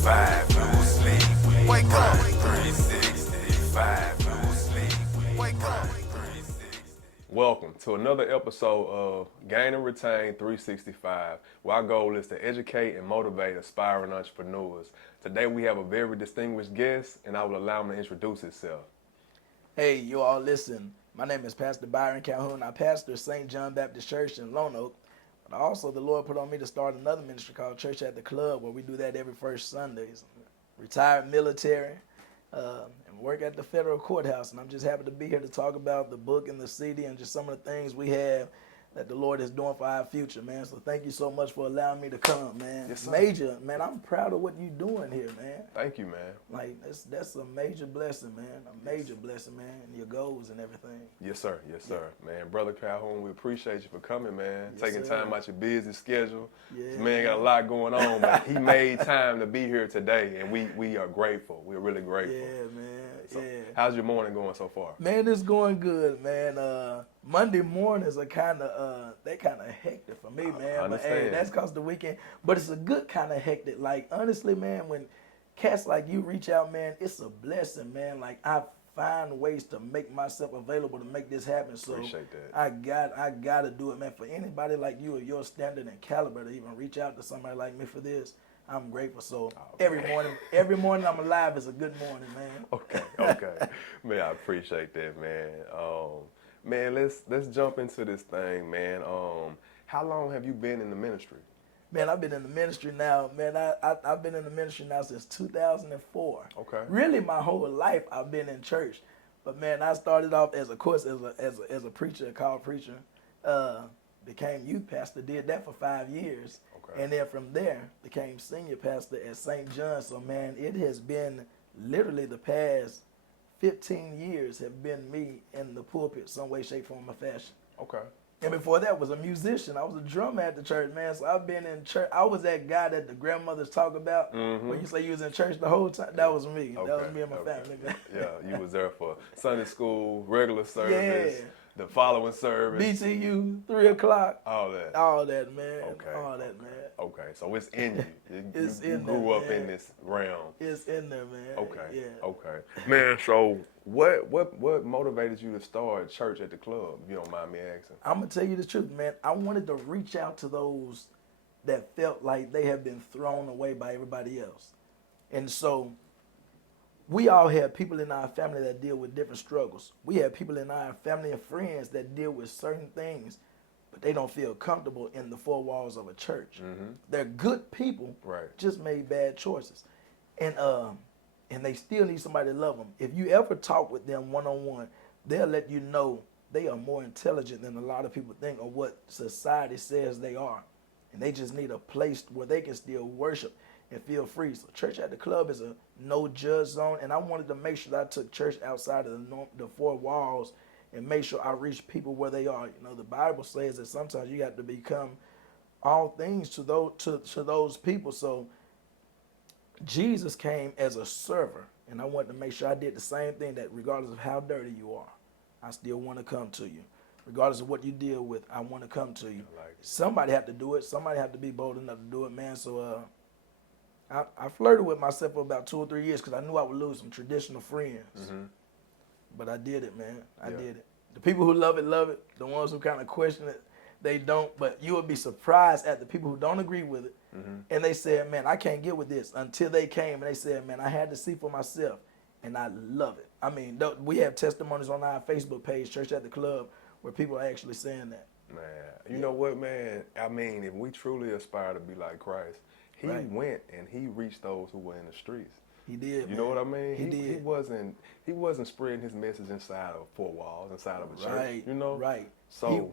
365, no sleep. Wake up. 365, no sleep. Wake up. Welcome to another episode of Gain and Retain 365, where our goal is to educate and motivate aspiring entrepreneurs. Today we have a very distinguished guest, and I will allow him to introduce himself. Hey, you all listen. My name is Pastor Byron Calhoun. I pastor St. John Baptist Church in Lone Oak. But also the Lord put on me to start another ministry called Church at the Club, where we do that every first Sundays. Retired military and work at the federal courthouse. And I'm just happy to be here to talk about the book and the CD and just some of the things we have that the Lord is doing for our future, man. So thank you so much for allowing me to come, man. Yes, sir. Major, man, I'm proud of what you're doing here, man. Thank you, man. Like, that's a major blessing, man. A major blessing, man, and your goals and everything. Yes, sir. Yes, sir. Man, Brother Calhoun, we appreciate you for coming, man. Yes, Taking sir. time out your busy schedule. Yeah, This man got a lot going on, but he made time to be here today, and we are grateful. We're really grateful. Yeah, man. So, yeah. how's your morning going so far? Man, it's going good, man. Monday mornings are kind of hectic for me, man. I But hey, understand. that's cause the weekend. But it's a good kind of hectic. Like, honestly, man, when cats like you reach out, man, it's a blessing, man. Like, I find ways to make myself available to make this happen. So Appreciate that. I gotta do it, man. For anybody like you or your standard and caliber to even reach out to somebody like me for this, I'm grateful. So every morning I'm alive is a good morning, man. Okay. Man, I appreciate that, man. Man, let's jump into this thing, man. How long have you been in the ministry? Man, I've been in the ministry now. Man, I've been in the ministry now since 2004. Okay. Really, my whole life I've been in church. But man, I started off as a preacher, called preacher. Became youth pastor. Did that for 5 years. Okay. And then from there became senior pastor at St. John. So man, it has been literally the past 15 years have been me in the pulpit, some way, shape, form, or fashion. Okay. And before that was a musician. I was a drummer at the church, man. So I've been in church. I was that guy that the grandmothers talk about. When you say you was in church the whole time, that was me. That was me and my family, man. Yeah, you was there for Sunday school, regular service, the following service. BTU, 3 o'clock. All that. All that, man. Okay. All that, man. Okay, so it's in you. It's you in grew there, up man. in this realm. It's in there, man. Okay. Yeah. Okay. Man, so what motivated you to start church at the club, if you don't mind me asking? I'm going to tell you the truth, man. I wanted to reach out to those that felt like they have been thrown away by everybody else. And so we all have people in our family that deal with different struggles. We have people in our family and friends that deal with certain things, but they don't feel comfortable in the four walls of a church. They're good people, Right. just made bad choices. And they still need somebody to love them. If you ever talk with them one-on-one, they'll let you know they are more intelligent than a lot of people think or what society says they are. And they just need a place where they can still worship and feel free. So Church at the Club is a no-judge zone, and I wanted to make sure that I took church outside of the four walls and make sure I reach people where they are. You know, the Bible says that sometimes you have to become all things to those people. So Jesus came as a server, and I wanted to make sure I did the same thing, that regardless of how dirty you are, I still want to come to you. Regardless of what you deal with, I want to come to you. I like it. Somebody have to do it. Somebody have to be bold enough to do it, man. So I flirted with myself for about 2 or 3 years because I knew I would lose some traditional friends. But I did it, man. I did it. The people who love it, love it. The ones who kind of question it, they don't. But you would be surprised at the people who don't agree with it. And they said, man, I can't get with this, until they came and they said, man, I had to see for myself, and I love it. I mean, we have testimonies on our Facebook page, Church at the Club, where people are actually saying that. Man, you know what, man? I mean, if we truly aspire to be like Christ, he went and he reached those who were in the streets. He did. You know what I mean? He did. He wasn't spreading his message inside of four walls, inside of a church. You know? Right. So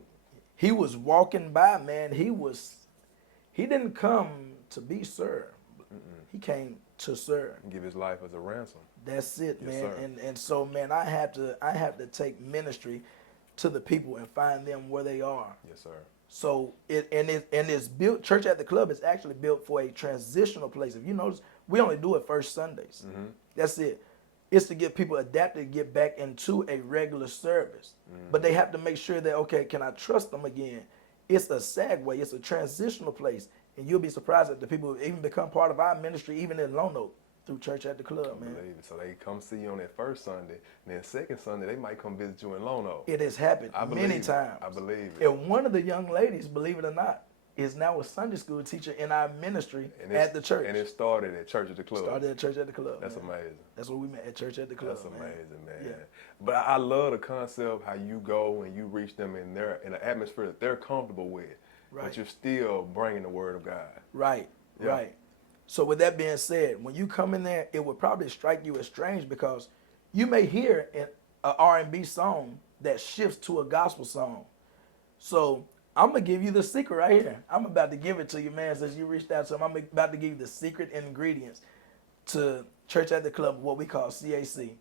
he was walking by, man. He didn't come to be served. He came to serve. give his life as a ransom. That's it, Yes, man. sir. And so, man, I have to take ministry to the people and find them where they are. Yes, sir. So it's built. Church at the Club is actually built for a transitional place. If you notice, we only do it first Sundays. That's it. It's to get people adapted to get back into a regular service. But they have to make sure that, okay, can I trust them again? It's a segue. It's a transitional place. And you'll be surprised that the people who even become part of our ministry, even in Lono, through Church at the Club, man. Believe it. So they come see you on that first Sunday, and then second Sunday they might come visit you in Lono. It has happened many times. I believe it. And one of the young ladies, believe it or not, is now a Sunday school teacher in our ministry at the church. And it started at Church at the Club. Started at Church at the Club. That's man. amazing. That's where we met, at Church at the Club. That's amazing, man. Yeah. But I love the concept how you go and you reach them in an atmosphere that they're comfortable with, Right. but you're still bringing the word of God. Right, Yeah. right. So with that being said, when you come in there, it would probably strike you as strange because you may hear an R&B song that shifts to a gospel song. So I'm going to give you the secret right here. I'm about to give it to you, man, since you reached out to him. I'm about to give you the secret ingredients to Church at the Club, what we call CAC.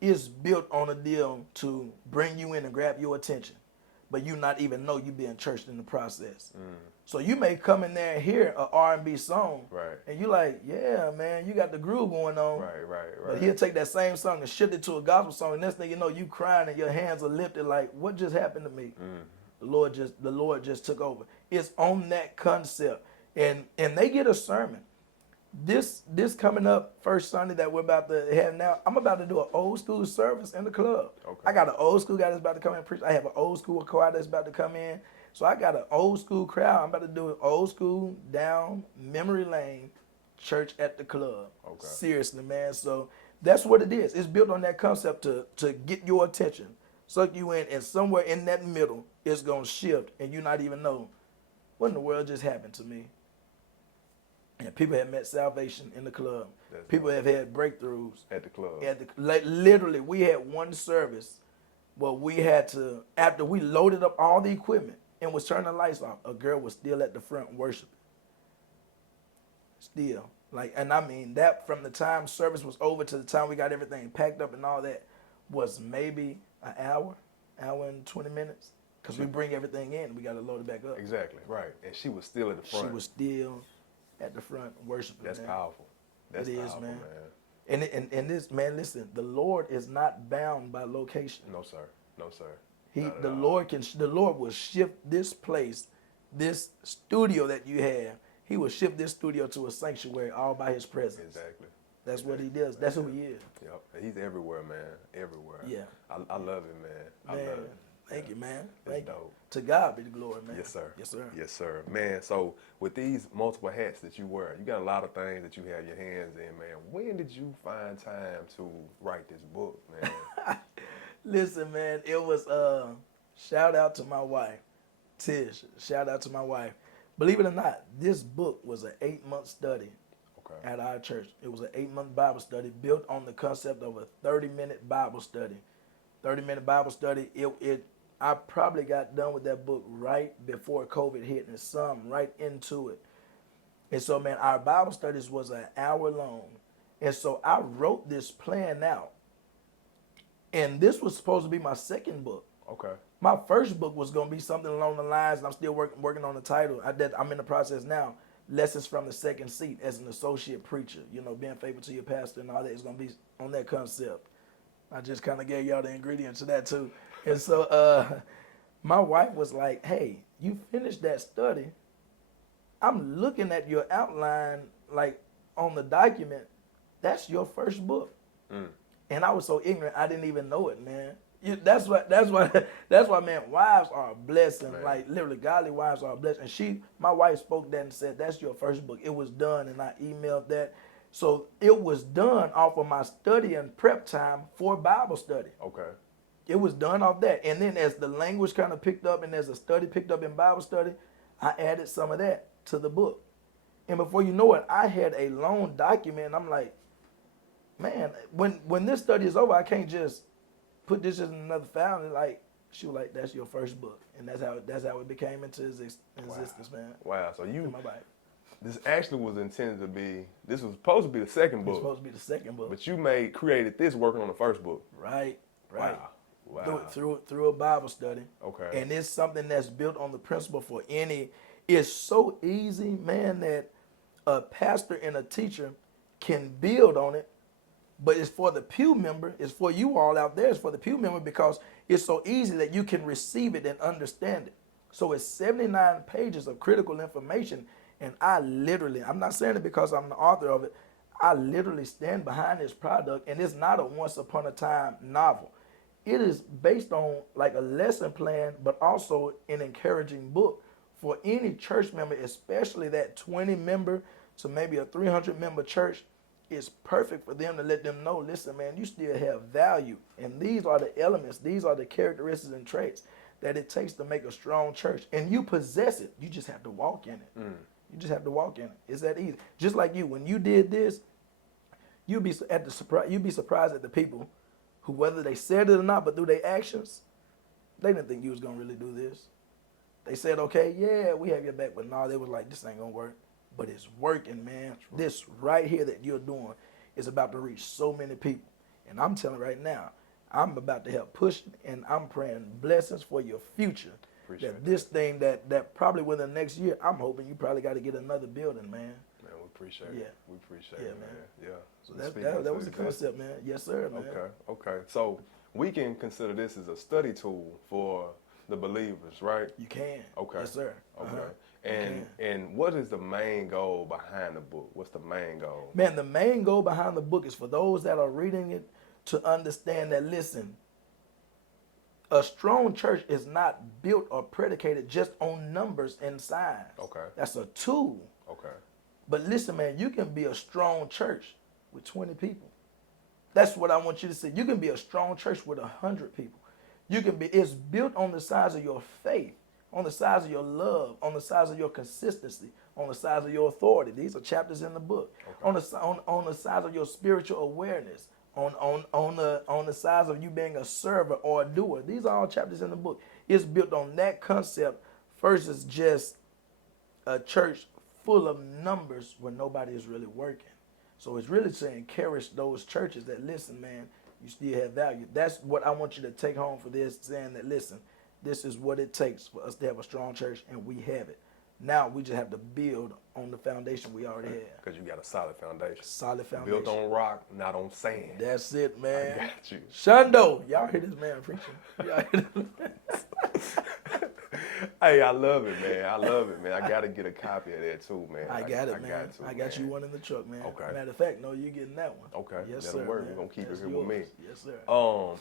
It's built on a deal to bring you in and grab your attention, but you not even know you being churched in the process. So you may come in there and hear a R&B song, Right. and you like, yeah, man, you got the groove going on. Right. But he'll take that same song and shift it to a gospel song, and next thing you know, you crying and your hands are lifted like, what just happened to me? The Lord just took over. It's on that concept, and they get a sermon. This coming up first Sunday that we're about to have now, I'm about to do an old school service in the club. Okay. I got an old school guy that's about to come in and preach. I have an old school choir that's about to come in. So I got an old school crowd. I'm about to do an old school down memory lane Church at the Club. Okay. Seriously, man. So that's what it is. It's built on that concept to get your attention, suck you in, and somewhere in that middle, it's going to shift, and you not even know what in the world just happened to me. And people have met salvation in the club. That's People have had breakthroughs. At the club. Literally, we had one service where we had to, after we loaded up all the equipment and was turning the lights off, a girl was still at the front worshiping. Still. And I mean, that from the time service was over to the time we got everything packed up and all that was maybe an hour and 20 minutes. Because we bring everything in and we got to load it back up. Exactly, right. And she was still at the front. She was still at the front worshiping. That's man. powerful. That's It is, powerful, man. And this, man, listen, the Lord is not bound by location. No, sir. No, sir. The Lord will shift this place, this studio that you have. He will shift this studio to a sanctuary all by His presence. Exactly. That's what He does. That's who He is. Yep. He's everywhere, man. Everywhere. Yeah. I love it, man. I Man, love it. thank you, man. It's Thank you. dope. To God be the glory, man. Yes, sir. Yes, sir. Yes, sir. Man, so with these multiple hats that you wear, you got a lot of things that you have your hands in, man. When did you find time to write this book, man? Listen, man, it was shout out to my wife, Tish. Shout out to my wife. Believe it or not, this book was an 8-month study at our church. It was an 8-month Bible study built on the concept of a 30-minute Bible study. 30-minute Bible study. I probably got done with that book right before COVID hit, and some right into it. And so, man, our Bible studies was an hour long. And so I wrote this plan out. And this was supposed to be my second book. Okay. My first book was going to be something along the lines, and I'm still working on the title. I'm in the process now. Lessons from the Second Seat as an associate preacher. You know, being faithful to your pastor and all that is going to be on that concept. I just kind of gave y'all the ingredients to that too. And so my wife was like, hey, you finished that study. I'm looking at your outline, like on the document. That's your first book. And I was so ignorant, I didn't even know it, man. That's why, man, wives are a blessing. Man. Like, literally, godly wives are a blessing. And my wife spoke that and said, that's your first book. It was done, and I emailed that. So it was done off of my study and prep time for Bible study. Okay. It was done off that. And then as the language kind of picked up and as the study picked up in Bible study, I added some of that to the book. And before you know it, I had a long document, and I'm like, man, when this study is over, I can't just put this in another file. And like, she was like, that's your first book. And that's how it became into existence, man. Wow. So My wife. this actually was intended to be, this was supposed to be the second It's book. supposed to be the second book. But you created this working on the first book. Right. Wow. Through a Bible study. Okay. And it's something that's built on the principle for it's so easy, man, that a pastor and a teacher can build on it, but it's for the pew member, it's for you all out there, it's for the pew member because it's so easy that you can receive it and understand it. So it's 79 pages of critical information, And I literally, I'm not saying it because I'm the author of it, I literally stand behind this product, and it's not a once upon a time novel. It is based on like a lesson plan, but also an encouraging book for any church member, especially that 20 member to maybe a 300 member church. It's perfect for them to let them know, listen, man, you still have value. And these are the elements, these are the characteristics and traits that it takes to make a strong church. And you possess it. You just have to walk in it. You just have to walk in it. It's that easy. Just like you, when you did this, you'd be surprised at the people who, whether they said it or not, but through their actions, they didn't think you was gonna really do this. They said, okay, yeah, we have your back, but no, they was like, this ain't gonna work. But it's working, man. This right here that you're doing is about to reach so many people. And I'm telling you right now, I'm about to help push it, and I'm praying blessings for your future. Appreciate This thing that probably within the next year, I'm hoping you probably got to get another building, man. Man, we appreciate it. Yeah. We appreciate Yeah, it, man. man. Yeah. So Speaking that to was the existence. concept, man. Yes, sir, man. Okay. So we can consider this as a study tool for the believers, right? You can. Okay. Yes, sir. Okay. And what is the main goal behind the book? What's the main goal? Man, the main goal behind the book is for those that are reading it to understand that, listen, a strong church is not built or predicated just on numbers and signs. Okay. That's a tool. Okay. But listen, man, you can be a strong church with 20 people. That's what I want you to see. You can be a strong church with 100 people. You can be, it's built on the size of your faith, on the size of your love, on the size of your consistency, on the size of your authority. These are chapters in the book. Okay. On the size of your spiritual awareness, on the size of you being a server or a doer. These are all chapters in the book. It's built on that concept versus just a church full of numbers where nobody is really working. So it's really to encourage those churches that, listen, man, you still have value. That's what I want you to take home for this, saying that, listen, this is what it takes for us to have a strong church, and we have it. Now we just have to build on the foundation we already have. Because you got a solid foundation. Solid foundation. Built on rock, not on sand. That's it, man. I got you. Shundo. Y'all hear this man preaching? Y'all hear this man? Hey, I love it, man. I love it, man. I got to get a copy of that too, man. I got it, man. I got you one in the truck, man. Okay. Matter of fact, no, you're getting that one. Okay. Yes, that'll sir. work. Man. We're going to keep That's it here yours. with me. Yes, sir.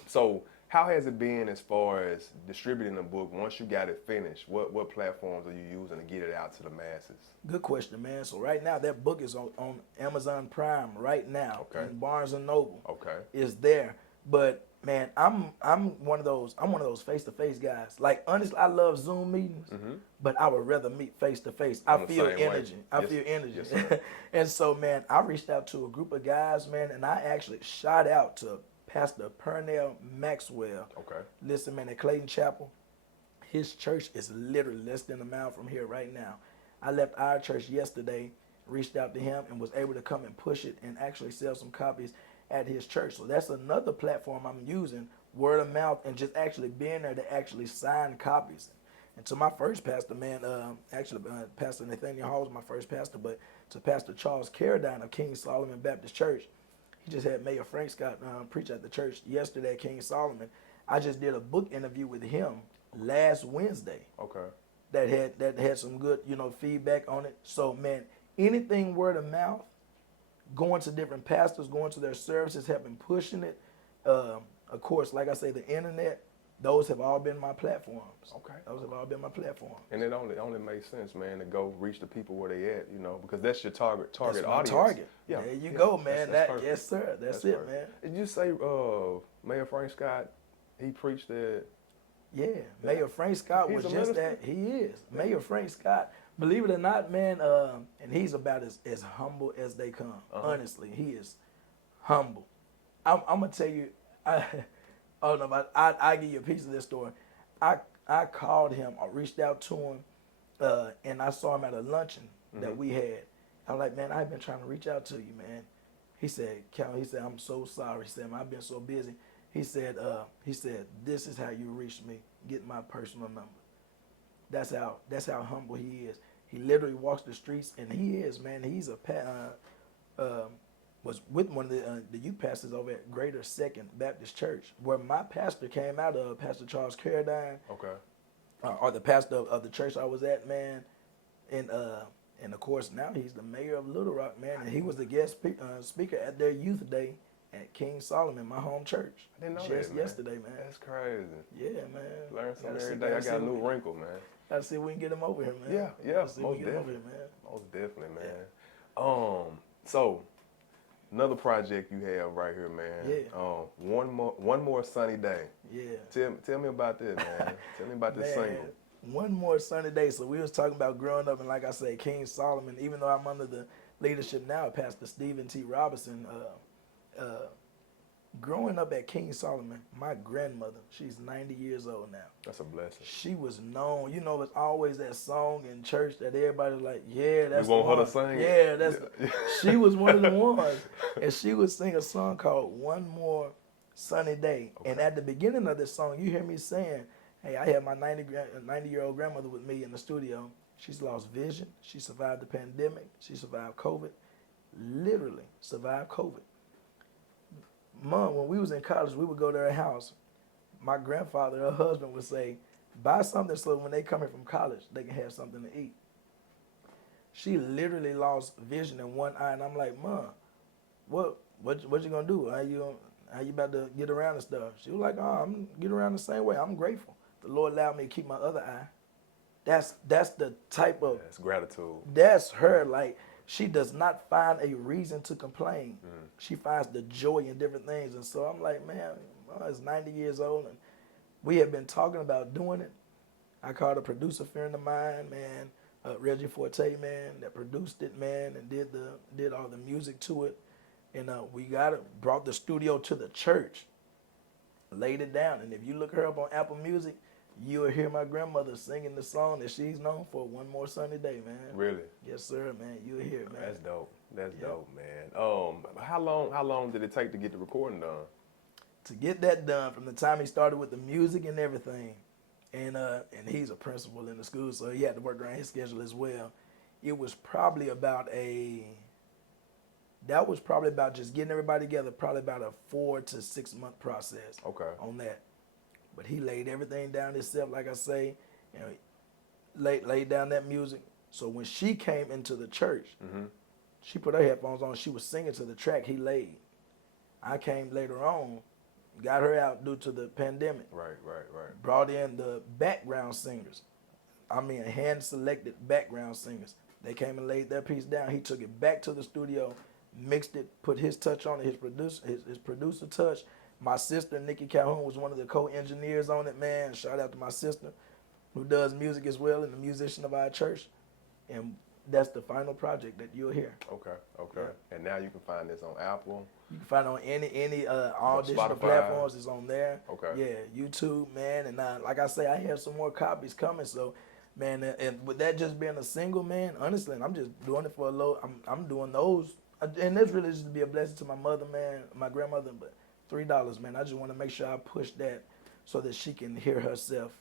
So how has it been as far as distributing the book? Once you got it finished, what platforms are you using to get it out to the masses? Good question, man. So right now, that book is on Amazon Prime right now. Okay. And Barnes and Noble. Okay. Is there. But man, I'm one of those face-to-face guys. Like, honestly, I love Zoom meetings, but I would rather meet face-to-face. I feel energy. I feel energy. Yes, and so, man, I reached out to a group of guys, man, and I actually shot out to Pastor Pernell Maxwell. Okay. Listen, man, at Clayton Chapel, his church is literally less than a mile from here right now. I left our church yesterday, reached out to him, and was able to come and push it and actually sell some copies at his church. So that's another platform I'm using, word of mouth, and just actually being there to actually sign copies. And to my first pastor, man, Pastor Nathaniel Hall was my first pastor, but to Pastor Charles Carradine of King Solomon Baptist Church, he just had Mayor Frank Scott preach at the church yesterday at King Solomon. I just did a book interview with him last Wednesday. Okay. That had some good, feedback on it. So, man, anything word of mouth, going to different pastors, going to their services, helping pushing it. Of course, like I say, the internet, those have all been my platforms. Okay. Those have all been my platforms. And it only makes sense, man, to go reach the people where they at, because that's your target That's my audience. target. Yeah. There you go, man. That's perfect. Yes, sir. That's it, man. Did you say Mayor Frank Scott, he preached that? Yeah, Mayor Frank Scott He's was a just minister? that. He is. Mayor Frank Scott, believe it or not, man, and he's about as humble as they come. Honestly, he is humble. I'm going to tell you, I don't know about, I'll give you a piece of this story. I called him, I reached out to him, and I saw him at a luncheon that we had. I'm like, man, I've been trying to reach out to you, man. He said, Cal, I'm so sorry. He said, I've been so busy. He said, this is how you reach me. Get my personal number. That's how humble he is. He literally walks the streets, and he is, man. He's was with one of the youth pastors over at Greater Second Baptist Church, where my pastor came out of, Pastor Charles Carradine. Okay. Or the pastor of the church I was at, man. And And of course, now he's the mayor of Little Rock, man. And he was the guest speaker at their youth day at King Solomon, my home church. I didn't know Just that, man. yesterday, man. That's crazy. Yeah, man. Learn something Gotta every see- day. I gotta see got a what new we- wrinkle, man. Gotta see if we can get him over here, man. Yeah, yeah, Gotta see if we most can get him over definitely. here, man. Most definitely, man. So another project you have right here, man. Yeah. One more sunny day. Yeah. Tell me about this, man. Tell me about this Man, single. One more sunny day. So we was talking about growing up, and like I said, King Solomon. Even though I'm under the leadership now of Pastor Stephen T. Robinson, growing up at King Solomon, my grandmother, she's 90 years old now. That's a blessing. She was known. You know, it's always that song in church that everybody's like, yeah, that's You want the her one. to sing? Yeah, that's. Yeah. She was one of the ones, and she would sing a song called "One More Sunny Day." Okay. And at the beginning of this song, you hear me saying, "Hey, I had my 90-year-old grandmother with me in the studio. She's lost vision. She survived the pandemic. She survived COVID. Literally survived COVID." Mom, when we was in college, we would go to her house. My grandfather, her husband, would say, "Buy something so when they come here from college, they can have something to eat." She literally lost vision in one eye, and I'm like, "Mom, what you gonna do? How you about to get around and stuff?" She was like, "Oh, I'm gonna get around the same way. I'm grateful. The Lord allowed me to keep my other eye." That's the type of That's gratitude. that's her. Like, she does not find a reason to complain. She finds the joy in different things. And so I'm like, man, it's 90 years old, and we have been talking about doing it. I called a producer friend of mine, man, Reggie Forte, man, that produced it, man, and did all the music to it. And we brought the studio to the church, laid it down. And if you look her up on Apple Music, you'll hear my grandmother singing the song that she's known for, "One More Sunny Day," man. Really? Yes, sir, man. You'll hear it, man. That's dope. That's Yeah. dope, man. How long did it take to get the recording done? To get that done, from the time he started with the music and everything, and he's a principal in the school, so he had to work around his schedule as well. It was probably about just getting everybody together, probably about a 4 to 6 month process. Okay. On that. But he laid everything down himself, like I say, you know, laid down that music. So when she came into the church, she put her headphones on, she was singing to the track he laid. I came later on, got her out due to the pandemic. Right. Brought in the background singers. I mean, hand-selected background singers. They came and laid their piece down. He took it back to the studio, mixed it, put his touch on it, his producer touch. My sister, Nikki Calhoun, was one of the co-engineers on it, man. Shout out to my sister, who does music as well and the musician of our church. And that's the final project that you'll hear. Okay. Yeah. And now you can find this on Apple. You can find it on any all digital Spotify. platforms. It's on there. Okay. Yeah, YouTube, man. And like I say, I have some more copies coming. So, man, and with that just being a single, man, honestly, and I'm just doing it for a low. I'm doing those, and this really just to be a blessing to my mother, man, my grandmother. But $3, man. I just want to make sure I push that so that she can hear herself.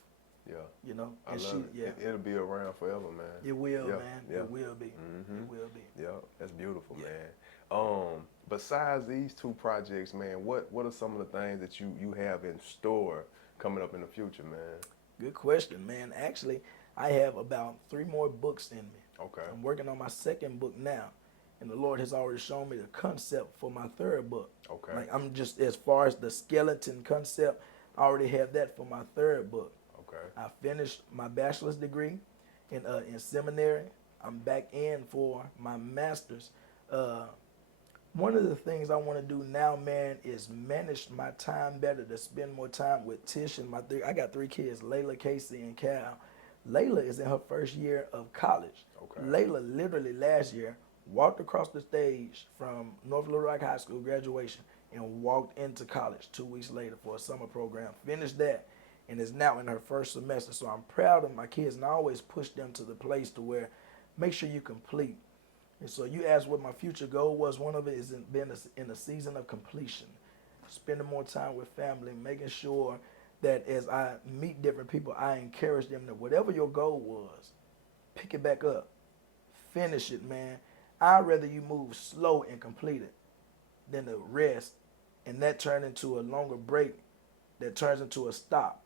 Yeah. You know, I and love it. It'll be around forever, man. It will, Yeah, man. yeah. It will be. It will be. Yeah, that's beautiful, Yeah. man. Besides these two projects, man, what are some of the things that you have in store coming up in the future, man? Good question, man. Actually, I have about 3 more books in me. Okay. I'm working on my 2nd book now, and the Lord has already shown me the concept for my 3rd book. Okay. Like, I'm just, as far as the skeleton concept, I already have that for my 3rd book. Okay. I finished my bachelor's degree in seminary. I'm back in for my master's. One of the things I want to do now, man, is manage my time better, to spend more time with Tish and I got 3 kids, Layla, Casey, and Cal. Layla is in her 1st year of college. Okay. Layla literally last year walked across the stage from North Little Rock High School graduation and walked into college 2 weeks later for a summer program. Finished that and is now in her 1st semester. So I'm proud of my kids, and I always push them to the place to where make sure you complete. And so you asked what my future goal was. One of it is being in a season of completion, spending more time with family, making sure that as I meet different people, I encourage them that whatever your goal was, pick it back up, finish it, man. I'd rather you move slow and complete it than to rest and that turn into a longer break that turns into a stop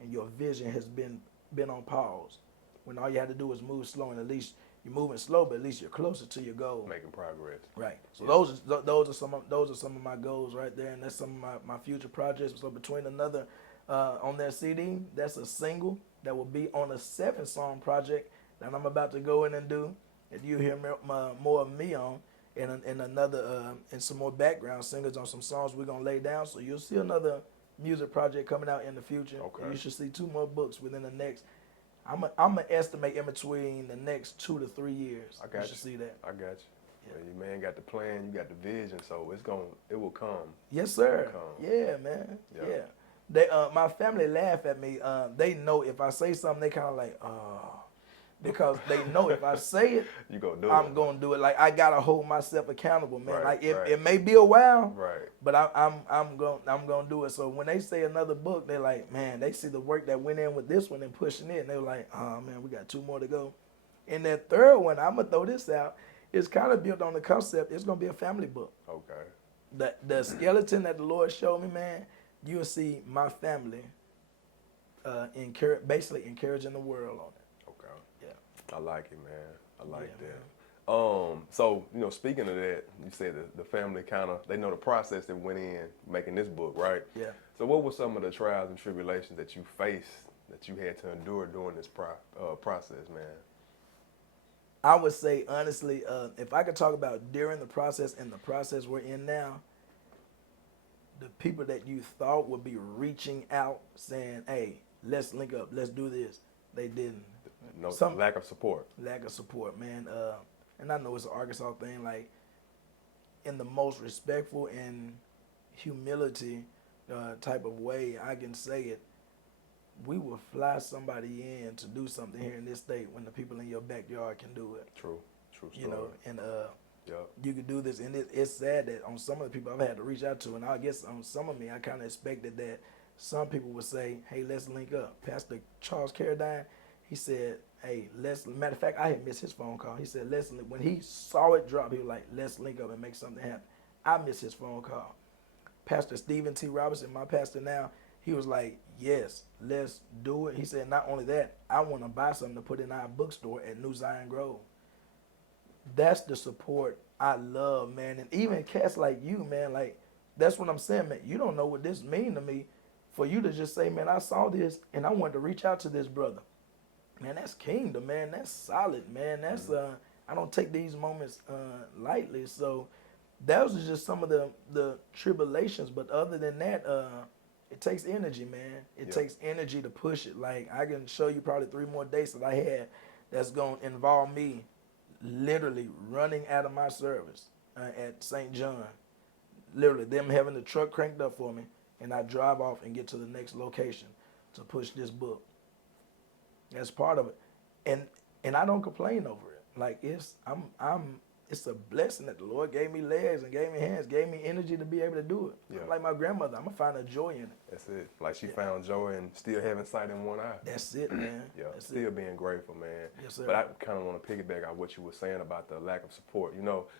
and your vision has been on pause, when all you had to do was move slow and at least You're moving slow, but at least you're closer to your goal. Making progress. Right. So Yeah. those are some of my goals right there, and that's some of my future projects. So between another on that CD, that's a single that will be on a 7-song project that I'm about to go in and do, and you hear more of me on, and another and some more background singers on some songs we're gonna lay down. So you'll see another music project coming out in the future. Okay. And you should see 2 more books within the next. I'm gonna estimate in between the next 2 to 3 years. I got you should see that. I got you. Yeah. Well, your man got the plan, you got the vision, so it will come. Yes, sir. Come. Yeah, man. Yeah. Yeah. They my family laugh at me. They know if I say something, they kind of like, because they know if I say it, You gonna do I'm it. gonna do it. Like I gotta hold myself accountable, man. Right, Like right. it may be a while, Right. but I'm gonna do it. So when they say another book, they're like, man, they see the work that went in with this one and pushing it, and they're like, oh man, we got 2 more to go. And that third one, I'm gonna throw this out. It's kind of built on the concept. It's gonna be a family book. Okay. The skeleton that the Lord showed me, man, you'll see my family basically encouraging the world on it. Okay. Yeah. I like it, man. I like Yeah, that. So, speaking of that, you said the family they know the process that went in making this book, right? Yeah. So what were some of the trials and tribulations that you faced, that you had to endure during this process, man? I would say, honestly, if I could talk about during the process and the process we're in now, the people that you thought would be reaching out saying, hey, let's link up, let's do this, they didn't. No, Some- lack of support. Lack of support, man. And I know it's an Arkansas thing, like, in the most respectful and humility type of way I can say it, we will fly somebody in to do something here in this state when the people in your backyard can do it. True story. You know, and Yep. you could do this, and it's sad that on some of the people I've had to reach out to, and I guess on some of me, I kind of expected that some people would say, hey, let's link up. Pastor Charles Carradine, he said, hey, matter of fact, I had missed his phone call. He said, when he saw it drop, he was like, let's link up and make something happen. I missed his phone call. Pastor Stephen T. Robinson, my pastor now, he was like, yes, let's do it. He said, not only that, I want to buy something to put in our bookstore at New Zion Grove. That's the support I love, man. And even cats like you, man, like, that's what I'm saying, man. You don't know what this mean to me. For you to just say, man, I saw this and I wanted to reach out to this brother. Man, that's kingdom, man. That's solid, man. That's I don't take these moments lightly. So those are just some of the tribulations. But other than that, it takes energy, man. It takes energy to push it. Like, I can show you probably 3 more dates that I had that's going to involve me literally running out of my service at St. John. Literally, them having the truck cranked up for me, and I drive off and get to the next location to push this book. That's part of it. And I don't complain over it. Like, it's a blessing that the Lord gave me legs and gave me hands, gave me energy to be able to do it. Yeah. Like my grandmother, I'm gonna find a joy in it. That's it. Like she found joy in still having sight in one eye. That's it, man. Yeah, That's still it. being grateful, man. Yes, sir. But I kind of want to piggyback on what you were saying about the lack of support,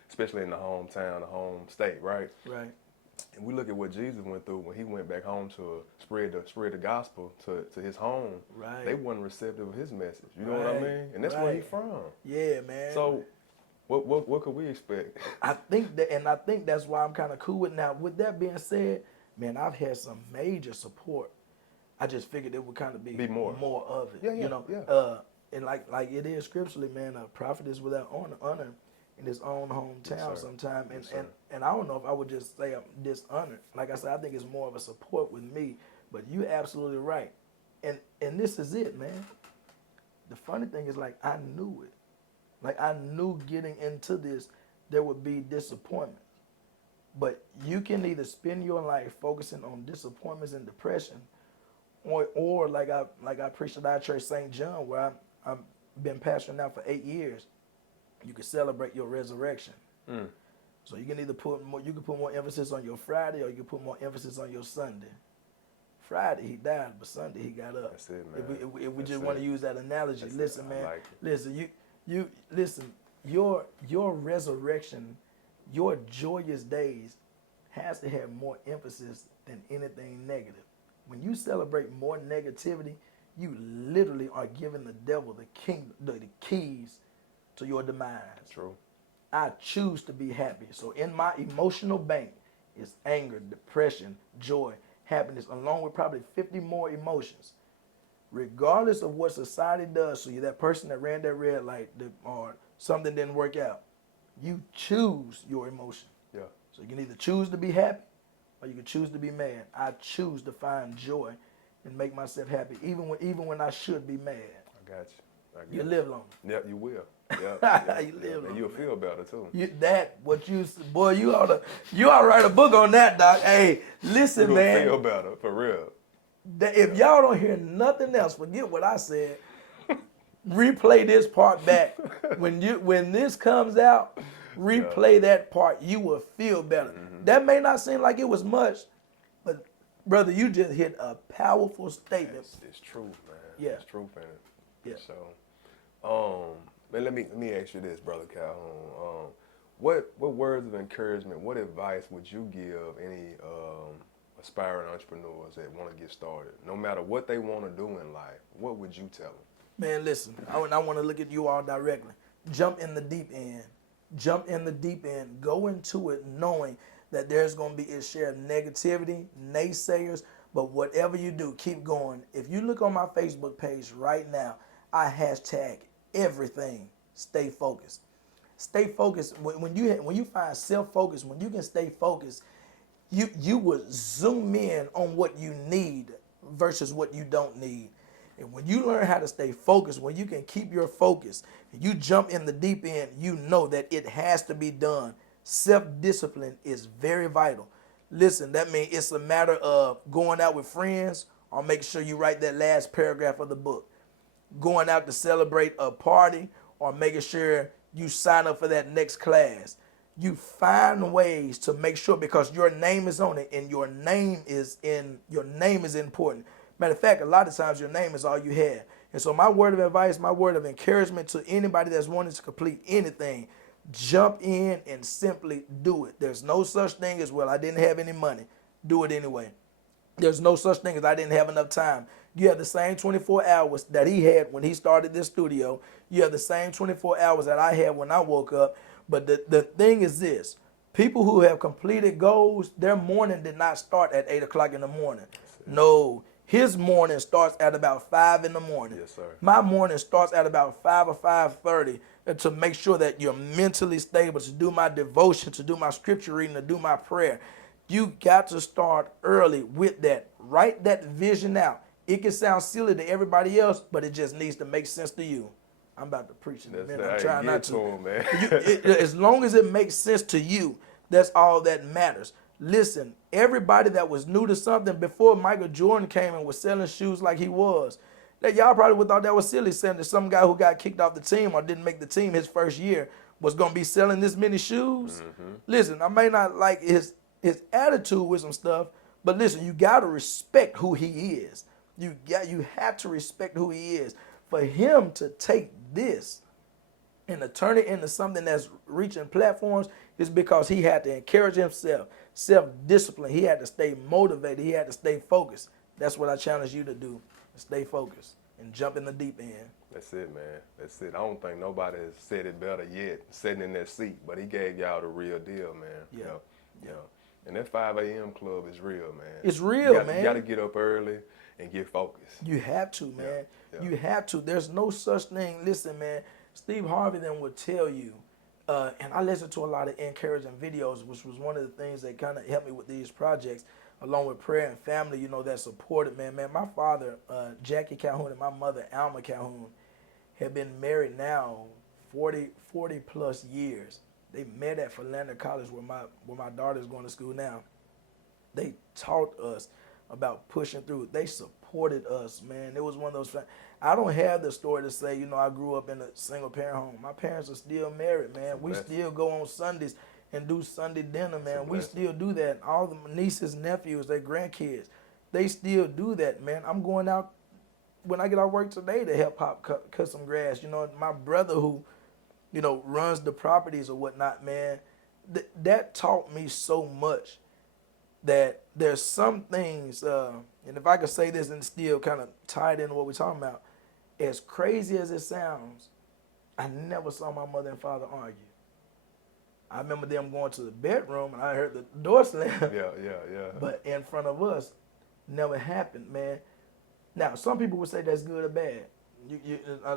especially in the hometown, the home state, right? Right. And we look at what Jesus went through when he went back home to spread the gospel to his home. Right. They wasn't receptive of his message. You know what I Right. mean? And that's where he's Right. from. Yeah, man. So what could we expect? I think that's why I'm kind of cool with it. Now. With that being said, man, I've had some major support. I just figured it would kind of be more of it. Yeah, Yeah. And like it is scripturally, man, a prophet is without honor in his own hometown sir. sometime. Yes, And I don't know if I would just say I'm dishonored. Like I said, I think it's more of a support with me. But you're absolutely right. And this is it, man. The funny thing is, like, I knew it. Like, I knew getting into this, there would be disappointment. But you can either spend your life focusing on disappointments and depression, or like I preached at our church, St. John, where I've been pastoring now for 8 years. You can celebrate your resurrection. So you can either put more emphasis on your Friday, or you can put more emphasis on your Sunday. Friday he died, but Sunday he got up. That's it, man. If we That's just want to it. use that analogy, That's listen, it. I man. like it. Listen, you listen. Your resurrection, your joyous days, has to have more emphasis than anything negative. When you celebrate more negativity, you literally are giving the devil the keys to your demise. True. I choose to be happy. So in my emotional bank is anger, depression, joy, happiness, along with probably 50 more emotions. Regardless of what society does, so you're that person that ran that red light or something didn't work out, you choose your emotion. Yeah. So you can either choose to be happy or you can choose to be mad. I choose to find joy and make myself happy, even when I should be mad. I got you. You live longer. Yep, you will. Yep. You live And you'll feel better too. You ought to write a book on that, Doc. Hey, listen, You'll man. feel better, for real. If y'all don't hear nothing else, forget what I said. Replay this part back. When this comes out, replay that part. You will feel better. Mm-hmm. That may not seem like it was much, but brother, you just hit a powerful statement. It's true, man. Yeah. It's true, man. Yeah. So, man, let me ask you this, Brother Calhoun. What words of encouragement, what advice would you give any aspiring entrepreneurs that want to get started? No matter what they want to do in life, what would you tell them? Man, listen, I want to look at you all directly. Jump in the deep end. Jump in the deep end. Go into it knowing that there's going to be a share of negativity, naysayers, but whatever you do, keep going. If you look on my Facebook page right now, I hashtag everything. Stay focused. Stay focused. When you find self-focus, when you can stay focused, you would zoom in on what you need versus what you don't need. And when you learn how to stay focused, when you can keep your focus, and you jump in the deep end, you know that it has to be done. Self-discipline is very vital. Listen, that means it's a matter of going out with friends or making sure you write that last paragraph of the book. Going out to celebrate a party or making sure you sign up for that next class. You find ways to make sure, because your name is on it and your name is important. Matter of fact, a lot of times your name is all you have. And so my word of advice, my word of encouragement to anybody that's wanting to complete anything, jump in and simply do it. There's no such thing as, well, I didn't have any money. Do it anyway. There's no such thing as I didn't have enough time. You have the same 24 hours that he had when he started this studio. You have the same 24 hours that I had when I woke up. But the thing is this. People who have completed goals, their morning did not start at 8 o'clock in the morning. No, his morning starts at about 5 in the morning. Yes, sir. My morning starts at about 5 or 5:30 to make sure that you're mentally stable, to do my devotion, to do my scripture reading, to do my prayer. You got to start early with that. Write that vision out. It can sound silly to everybody else, but it just needs to make sense to you. I'm about to preach in a minute. I'm trying not to. Him, man. As long as it makes sense to you, that's all that matters. Listen, everybody that was new to something before Michael Jordan came and was selling shoes like he was, that y'all probably would thought that was silly, saying that some guy who got kicked off the team or didn't make the team his first year was going to be selling this many shoes. Mm-hmm. Listen, I may not like his attitude with some stuff, but listen, you got to respect who he is. You have to respect who he is. For him to take this and to turn it into something that's reaching platforms is because he had to encourage himself, self-discipline. He had to stay motivated. He had to stay focused. That's what I challenge you to do. Stay focused and jump in the deep end. That's it, man. That's it. I don't think nobody has said it better yet, sitting in that seat, but he gave y'all the real deal, man. Yeah. Yeah. And that 5 a.m. club is real, man. It's real, man. You got to get up early and get focused. You have to, man. Yeah. You have to. There's no such thing. Listen, man, Steve Harvey then would tell you, and I listened to a lot of encouraging videos, which was one of the things that kind of helped me with these projects, along with prayer and family, that supported, man. My father, Jackie Calhoun, and my mother, Alma Calhoun, have been married now 40 plus years. They met at Philander College where my daughter's going to school now. They taught us about pushing through. They supported us, man. It was one of those. I don't have the story to say, I grew up in a single parent home. My parents are still married, man. We still go on Sundays and do Sunday dinner, man. We still do that. All the nieces, nephews, their grandkids, they still do that, man. I'm going out when I get off work today to help Pop cut some grass. My brother who, runs the properties or whatnot, man, that taught me so much that there's some things, and if I could say this and still kind of tie it into what we're talking about, as crazy as it sounds, I never saw my mother and father argue. I remember them going to the bedroom and I heard the door slam. Yeah. But in front of us, never happened, man. Now, some people would say that's good or bad.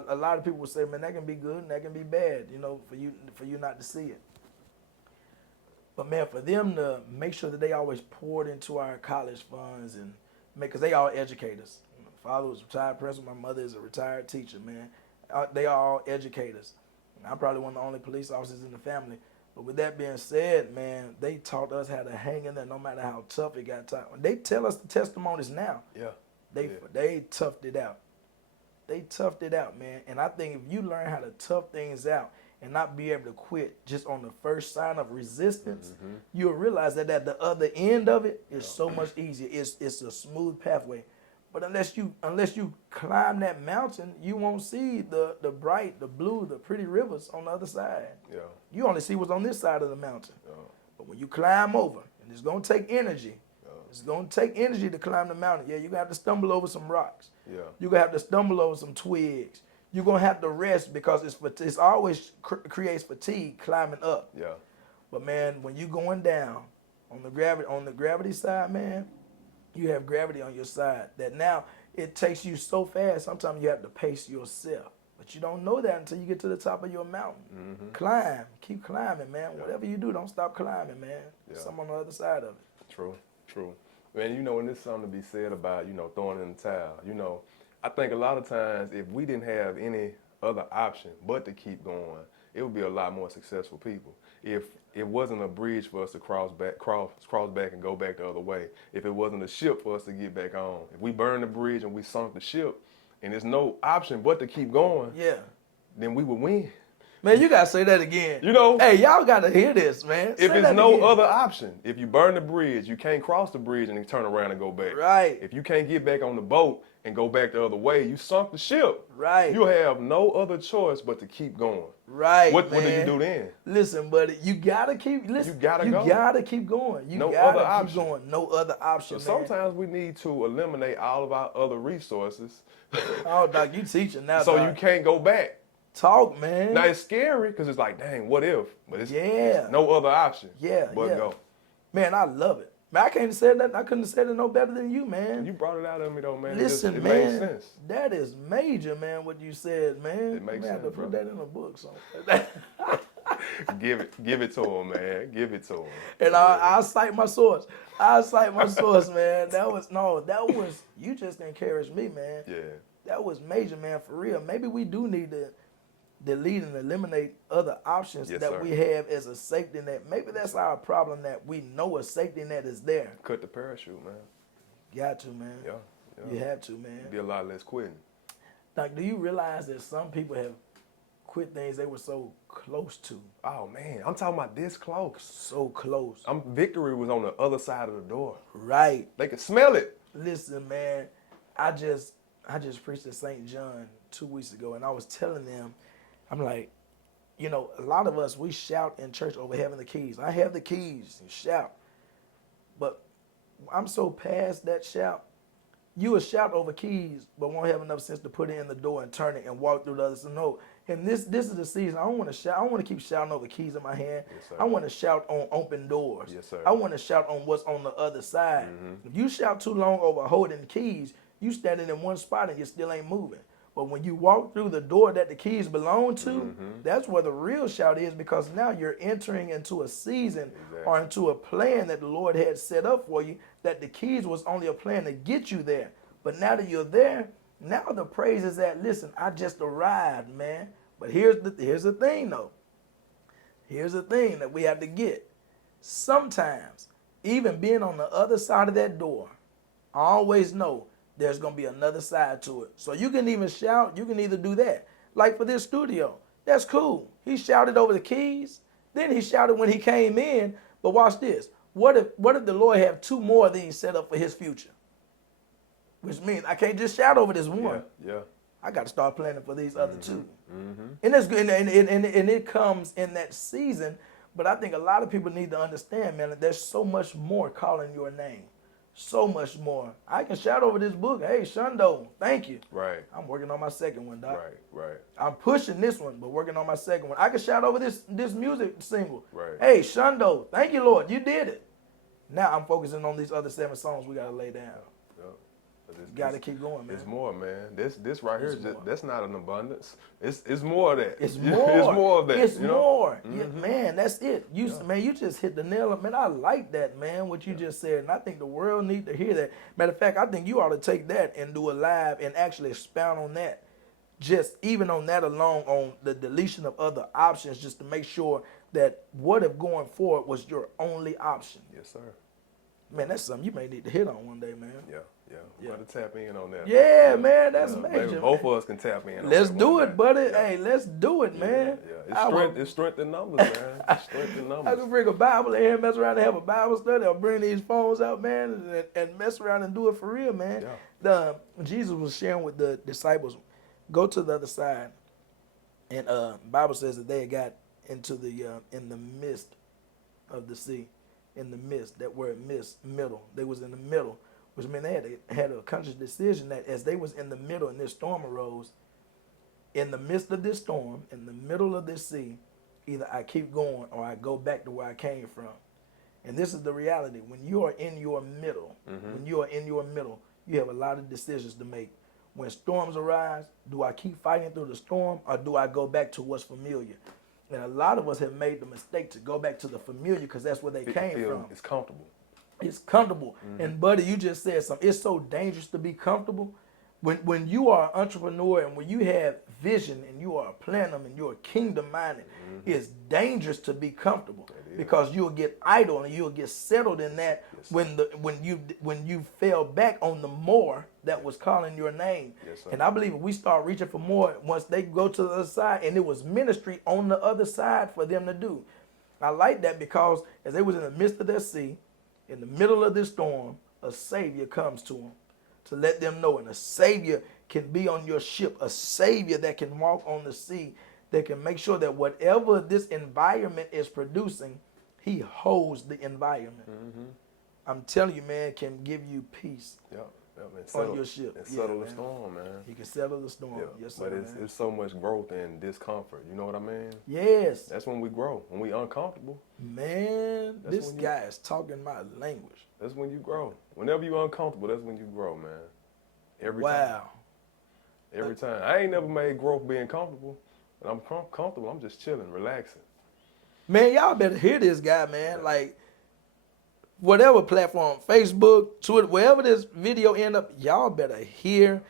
A lot of people would say, man, that can be good and that can be bad, for you not to see it. But man, for them to make sure that they always poured into our college funds and because they all educators. My father was a retired principal. My mother is a retired teacher, man. They are all educators. I'm probably one of the only police officers in the family. But with that being said, man, they taught us how to hang in there no matter how tough it got. They tell us the testimonies now. Yeah. They toughed it out. They toughed it out, man. And I think if you learn how to tough things out and not be able to quit just on the first sign of resistance, you'll realize that at the other end of it is so much easier. It's a smooth pathway. But unless you climb that mountain, you won't see the bright, the blue, the pretty rivers on the other side. Yeah. You only see what's on this side of the mountain. Yeah. But when you climb over, and it's going to take energy. Yeah. It's going to take energy to climb the mountain. Yeah, you're going to have to stumble over some rocks. Yeah. You're going to have to stumble over some twigs. You're going to have to rest because it's always creates fatigue climbing up. Yeah. But man, when you're going down on the gravity side, man, you have gravity on your side that now it takes you so fast. Sometimes you have to pace yourself, but you don't know that until you get to the top of your mountain. Climb, keep climbing, man. Yeah. Whatever you do, don't stop climbing, man. Yeah. Something on the other side of it. True. Man, and there's something to be said about, throwing in the towel. I think a lot of times if we didn't have any other option but to keep going, it would be a lot more successful people. If it wasn't a bridge for us to cross back and go back the other way, if it wasn't a ship for us to get back on, if we burned the bridge and we sunk the ship and there's no option but to keep going, Yeah. then we would win. Man, you gotta say that again. Hey, y'all gotta hear this, man. If Say it's that no again. other option, if you burn the bridge, you can't cross the bridge and then turn around and go back. Right. If you can't get back on the boat and go back the other way, you sunk the ship. Right. You have no other choice but to keep going. Right. What do man. you do then? Listen, buddy, you gotta keep go. You gotta keep going. You No gotta other keep option. going. No other option. So man. sometimes we need to eliminate all of our other resources Oh, Doc, you teaching now. so Doc. you can't go back. Talk, man. Now it's scary because it's like, dang, what if? But it's Yeah. no other option. Yeah, but yeah. go. Man, I love it. Man, I couldn't have said that. I couldn't have said it no better than you, man. You brought it out of me though, man. Listen, it man, made sense. that is major, man. What you said, man. It makes I have to sense, put bro. that in a book. So. Give it to him, man. Give it to him. And I'll cite my source. Man. That was you just encouraged me, man. Yeah. That was major, man, for real. Maybe we do need to delete and eliminate other options Yes, that sir. we have as a safety net. Maybe that's our problem, that we know a safety net is there. Cut the parachute, man. Got to, man. Yeah. You have to, man. Be a lot less quitting. Like, do you realize that some people have quit things they were so close to? Oh man, I'm talking about this close. So close. Victory was on the other side of the door. Right. They could smell it. Listen, man, I just preached at St. John 2 weeks ago, and I was telling them, I'm like, a lot of us, we shout in church over having the keys. I have the keys, and shout. But I'm so past that shout. You will shout over keys, but won't have enough sense to put it in the door and turn it and walk through the others. So no, and this is the season. I don't want to shout. I don't want to keep shouting over keys in my hand. Yes, sir. I want to shout on open doors. Yes, sir. I want to shout on what's on the other side. If you shout too long over holding keys, you standing in one spot and you still ain't moving. But when you walk through the door that the keys belong to, that's where the real shout is, because now you're entering into a season or into a plan that the Lord had set up for you, that the keys was only a plan to get you there. But now that you're there, now the praise is that, listen, I just arrived, man. But here's the thing, though. Here's the thing that we have to get. Sometimes, even being on the other side of that door, I always know there's going to be another side to it. So you can even shout. You can either do that. Like for this studio, that's cool. He shouted over the keys. Then he shouted when he came in. But watch this. What if the Lord have two more of these set up for his future? Which means I can't just shout over this one. Yeah. I got to start planning for these other two. And that's good. And it comes in that season. But I think a lot of people need to understand, man, that there's so much more calling your name. so much more. I can shout over this book, hey, Shundo, thank you. Right. I'm working on my second one, Doc. Right. I'm pushing this one, but working on my second one. I can shout over this music single. Right. Hey, Shundo, thank you, Lord, you did it. Now I'm focusing on these other 7 songs we got to lay down. Got to keep going, man. It's more, man. This right here, more. that's not an abundance. It's more of that. It's more. It's more of that. It's more. Mm-hmm. Yeah, man, that's it. Man, you just hit the nail. Man, I like that, man, what you just said. And I think the world need to hear that. Matter of fact, I think you ought to take that and do a live and actually expound on that. Just even on that alone, on the deletion of other options, just to make sure that what if going forward was your only option. Yes, sir. Man, that's something you may need to hit on one day, man. Yeah. We got to tap in on that. Yeah, man, that's major. Maybe both of us can tap in. Let's do it, buddy. Yeah. Hey, let's do it, man. It's strength in numbers, man. It's strength in numbers. I can bring a Bible in here and mess around and have a Bible study, or bring these phones out, man, and mess around and do it for real, man. Yeah. Jesus was sharing with the disciples, go to the other side, and Bible says that they had got into the in the midst of the sea, in the midst. That word midst, middle. They was in the middle. Which meant they had a conscious decision that as they was in the middle and this storm arose, in the midst of this storm, in the middle of this sea, either I keep going or I go back to where I came from. And this is the reality. When you are in your middle, you have a lot of decisions to make. When storms arise, do I keep fighting through the storm or do I go back to what's familiar? And a lot of us have made the mistake to go back to the familiar because that's where they came from. It's comfortable. It's comfortable. And buddy, you just said something. It's so dangerous to be comfortable. When you are an entrepreneur and when you have vision and you are a planner and you're kingdom minded, it's dangerous to be comfortable because you'll get idle and you'll get settled in that when you fell back on the more that was calling your name. And I believe if we start reaching for more, once they go to the other side, and it was ministry on the other side for them to do. I like that because as they was in the midst of their sea, in the middle of this storm, a Savior comes to them to let them know. And a Savior can be on your ship, a Savior that can walk on the sea, that can make sure that whatever this environment is producing, He holds the environment. I'm telling you, man, can give you peace on your ship. And settle the storm, man. He can settle the storm. Yeah. Yes, sir, but it's so much growth in discomfort. You know what I mean? Yes. That's when we grow. When we uncomfortable. Man, this guy is talking my language. That's when you grow. Whenever you're uncomfortable, that's when you grow, man. Every time. Every time. I ain't never made growth being comfortable. When I'm comfortable, I'm just chilling, relaxing. Man, y'all better hear this guy, man. Like, whatever platform, Facebook, Twitter, wherever this video end up, y'all better hear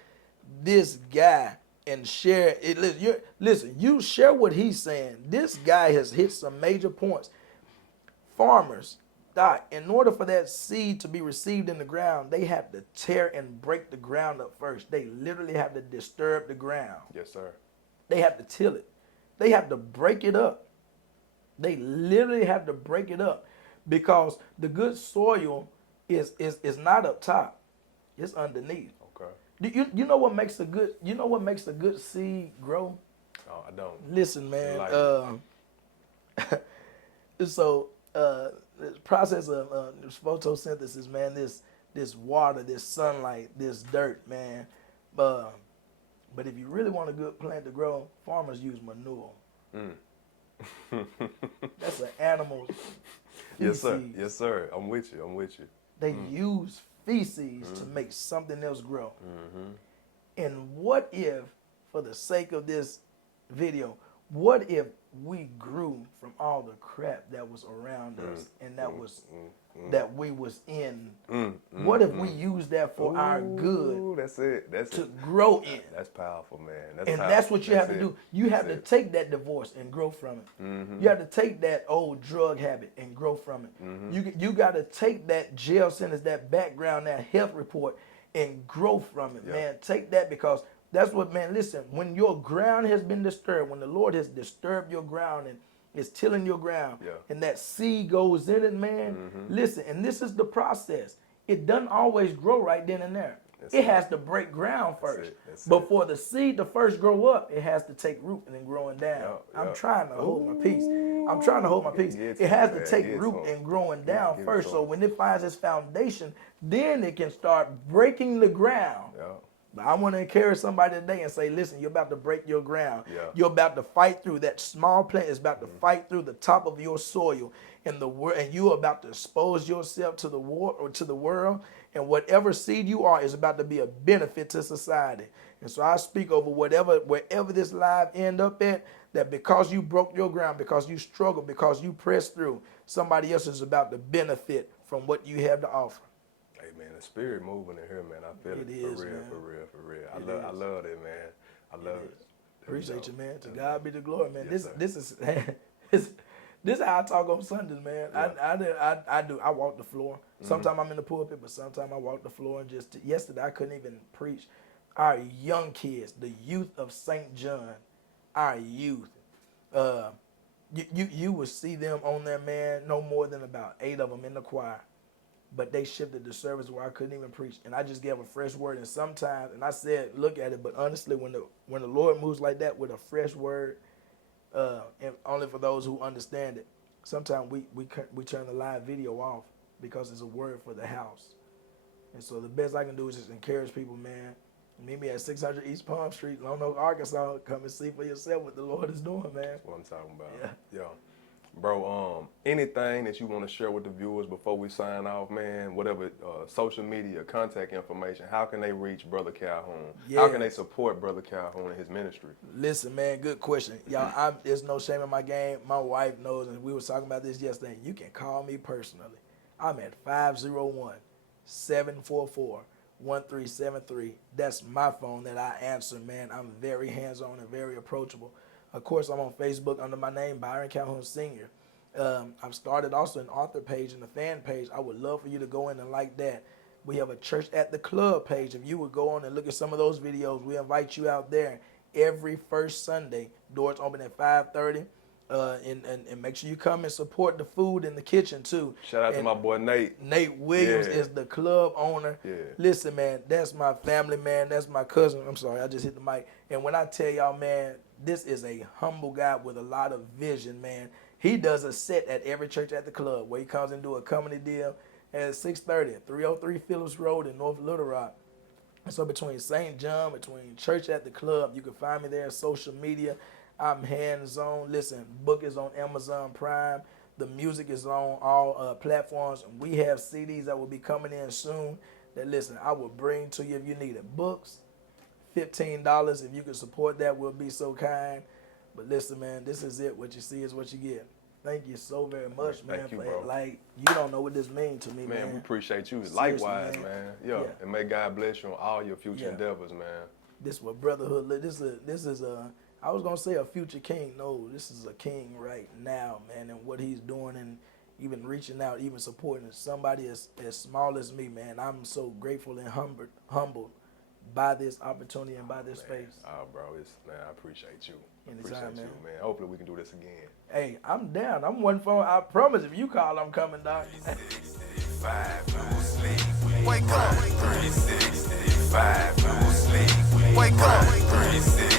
this guy and share it. Listen, you share what he's saying. This guy has hit some major points. Farmers, Doc, in order for that seed to be received in the ground, they have to tear and break the ground up first. They literally have to disturb the ground. Yes, sir. They have to till it. They have to break it up. They literally have to break it up. Because the good soil is not up top, it's underneath. Okay. You know what makes a good seed grow? Oh, I don't. Listen, man. So the process of photosynthesis, man. This water, this sunlight, this dirt, man. But if you really want a good plant to grow, farmers use manure. That's an animal's feces. Yes, sir. I'm with you. They use feces to make something else grow. And what if, for the sake of this video, what if we grew from all the crap that was around us and that we was in? What if we used that for our good? That's it. To grow in. That's powerful, man. That's what you have to do. You have to take that divorce and grow from it. You have to take that old drug habit and grow from it. You got to take that jail sentence, that background, that health report, and grow from it, man. Take that, because that's what, man, listen, when your ground has been disturbed, when the Lord has disturbed your ground and is tilling your ground, and that seed goes in it, man, listen, and this is the process. It doesn't always grow right then and there. It has to break ground first. That's But for the seed to first grow up, it has to take root and then growing down. Yep. I'm trying to hold my peace. I'm trying to hold my peace. Get It has some, to man. take Get root some. and growing down Get first. So some. when it finds its foundation, then it can start breaking the ground. Yeah. But I want to encourage somebody today and say, listen, you're about to break your ground. Yeah. You're about to fight through that small plant is about to fight through the top of your soil, and you're about to expose yourself to the war or to the world. And whatever seed you are is about to be a benefit to society. And so I speak over wherever this live end up at, that because you broke your ground, because you struggled, because you pressed through, somebody else is about to benefit from what you have to offer. Hey man, the spirit moving in here, man. I feel it. It is, For real, man. for real, for real. It I love it, man. I love it. Appreciate you, man. To God be the glory, man. Yes, This is this is how I talk on Sundays, man. Yeah. I walk the floor. Sometimes I'm in the pulpit, but sometimes I walk the floor. And just yesterday I couldn't even preach. Our young kids, the youth of St. John, our youth. You would see them on there, man. No more than about 8 of them in the choir. But they shifted the service where I couldn't even preach, and I just gave a fresh word. And sometimes, and I said, look at it. But honestly, when the Lord moves like that with a fresh word, and only for those who understand it, sometimes we turn the live video off because it's a word for the house. And so the best I can do is just encourage people, man. Meet me at 600 East Palm Street, Lone Oak, Arkansas. Come and see for yourself what the Lord is doing, man. That's what I'm talking about. Yeah. Bro, anything that you want to share with the viewers before we sign off, man, whatever, social media, contact information, how can they reach Brother Calhoun? How can they support Brother Calhoun in his ministry? Listen, man, good question. Y'all, there's no shame in my game. My wife knows, and we were talking about this yesterday. You can call me personally. I'm at 501-744-1373. That's my phone that I answer, man. I'm very hands-on and very approachable. Of course, I'm on Facebook under my name, Byron Calhoun Sr. I've started also an author page and a fan page. I would love for you to go in and like that. We have a Church at the Club page. If you would go on and look at some of those videos, we invite you out there every first Sunday. Doors open at 5:30. And make sure you come and support the food in the kitchen, too. Shout out to my boy Nate. Nate Williams is the club owner. Yeah. Listen, man, that's my family, man. That's my cousin. I'm sorry, I just hit the mic. And when I tell y'all, man, this is a humble guy with a lot of vision, man. He does a set at every Church at the Club where he comes and do a comedy deal at 6:30 at 303 Phillips Road in North Little Rock. And so between St. John, between Church at the Club, you can find me there on social media. I'm hands-on. Listen, book is on Amazon Prime. The music is on all platforms. And we have CDs that will be coming in soon that, listen, I will bring to you if you need it. Books, $15. If you can support that, we'll be so kind. But listen, man, this is it. What you see is what you get. Thank you so very much, man. Thank you, bro. Like, you don't know what this means to me, man. Man, we appreciate you. Seriously, Likewise, man. Yeah. And may God bless you on all your future endeavors, man. This is what brotherhood. This is a. I was gonna say a future king. No, this is a king right now, man, and what he's doing, and even reaching out, even supporting somebody as small as me, man. I'm so grateful and humbled by this opportunity and by this space. Oh, bro, I appreciate you. Anytime, Appreciate you, man. Hopefully we can do this again. Hey, I'm down. I'm one phone. I promise. If you call, I'm coming, doc. 365, no sleep. Wake up. 365, no sleep. Wake up. 365.